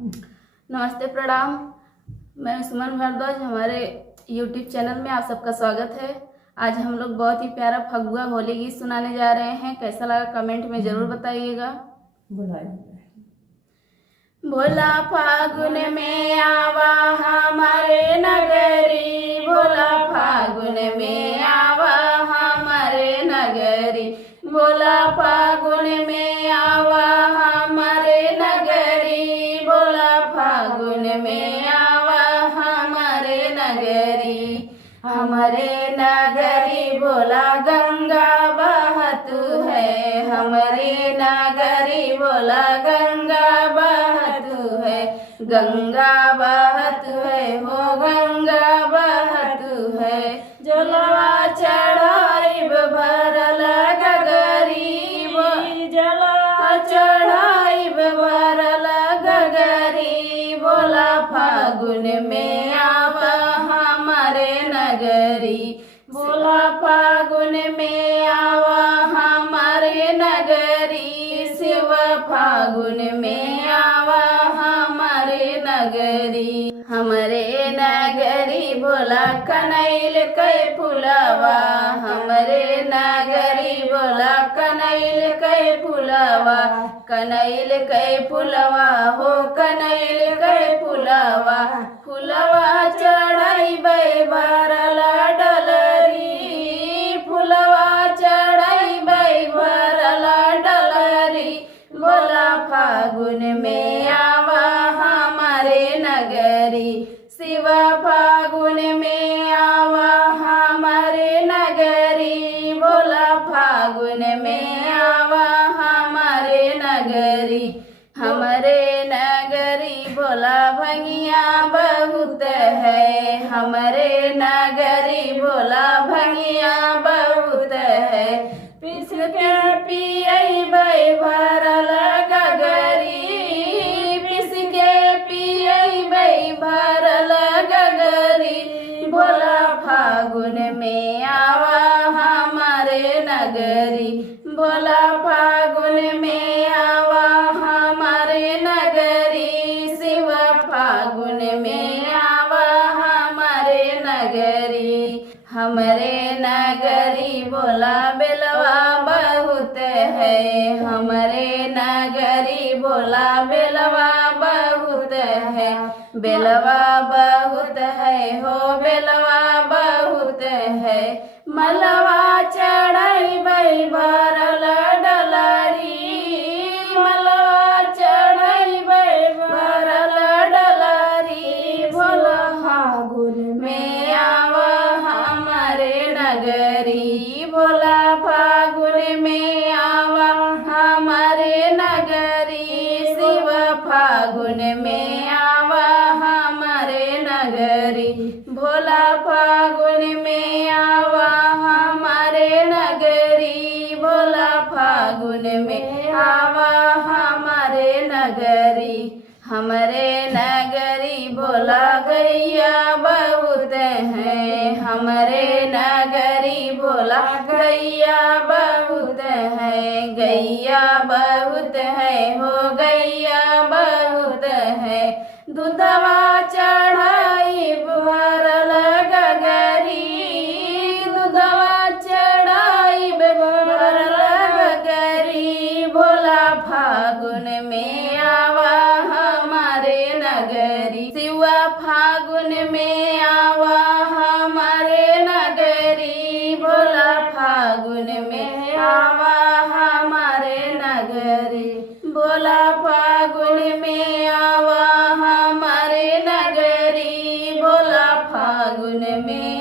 नमस्ते, प्रणाम। मैं सुमन भारद्वाज, हमारे यूट्यूब चैनल में आप सबका स्वागत है। आज हम लोग बहुत ही प्यारा फगुआ होली गीत सुनाने जा रहे हैं। कैसा लगा कमेंट में ज़रूर बताइएगा। भोला फागुन में आवा हमारे नगरी, भोला फागुन में आवा हमारे नगरी, भोला फागुन में आवा हमारे नगरी, भोला फागुन में आवा हमारे नगरी। हमारे नगरी भोला गंगा बहतु है, हमारे नगरी भोला गंगा बहतु है, गंगा बहतु है, हो गंगा बहतु है। जलवा चढ़ाइब भरल गगरी, जलवा चढ़ाइब भरल गगरी, भोला फागुन में आवा हमारे नगरी, भोला फागुन में आवा हमारे नगरी, शिव फागुन में आवा हमारे नगरी। हमारे नगरी भोला कनैल कै फुलवा, हमारे नगरी भोला कनैल कै फुलवा, कनैल कै फुलवा, हो कनैल कै फुलवा, फुलवा चढ़ैबै भरल डलरी, फुलवा चढ़ैबै भरल डलरी, भोला फागुन में आवा हमारे नगरी, शिव फागुन में आवा हमारे नगरी, भोला फागुन में आवा हमारे नगरी। हमारे नगरी भोला भंगिया बहुत है, हमारे नगरी भोला भंगिया बहुत है, पिस के पियबै भरल गगरी, पिस के पियबै भरल गगरी, भोला फागुन में आवा हमारे नगरी, भोला फागुन में आवा हमारे नगरी, शिव फागुन में आवा हमारे नगरी। हमारे नगरी भोला बेलवा बहुत है, हमारे नगरी भोला बेलवा बहुत है, बेलवा बहुत है, हो बेलवा बहुत है। मलवा चढ़ैबै भरल डलरी, मलवा चढ़ैबै भरल डलरी, भोला फागुन में आवा हमारे नगरी, भोला फागुन में आवा हमारे नगरी, शिव फागुन में आवा हमारे नगरी, भोला फागुन में आवा हमारे नगरी, भोला फागुन में आवा हमारे नगरी। हमारे नगरी भोला गैया बहुत है, हमारे नगरी भोला गैया बहुत है, गैया बहुत है, हो गैया बहुत है। दूधवा चढ़ाइब भरल गगरी, दूधवा चढ़ाइब भरल गगरी, भोला फागुन में आवा हमारे नगरी, शिव फागुन में आवा हमारे नगरी, भोला फागुन में आवा हमारे नगरी, भोला फागुन में आवा हमारे नगरी, भोला फागुन में